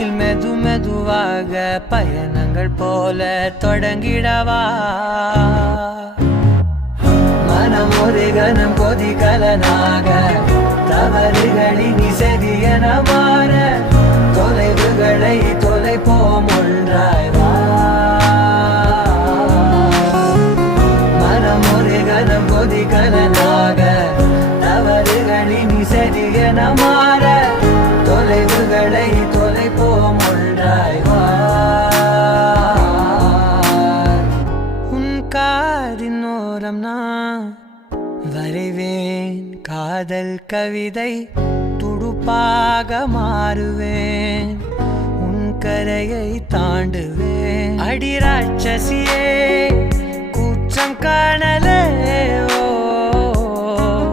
நம்மில் மெது மெதுவாக பயணங்கள் போல தொடங்கிடவா மனம் ஒரு கணம் கொதிகலனாக தவறுகளின் இசையென மாற தொலைவுகளை தொலைப்போம் ஒன்றாய் வா மனம் ஒரு கணம் கொதிகலனாக தவறுகளின் இசையென மாற தொலைவுகளை தொலைப்போம் ஒன்றாய் வா உன் காதின் ஓரம் நான் வரைவேன் காதல் கவிதை துடுப்பாக மாறுவேன் உன் கரையை தாண்டுவேன் அடி ராட்சசியே கூற்றம் காணலே ஓ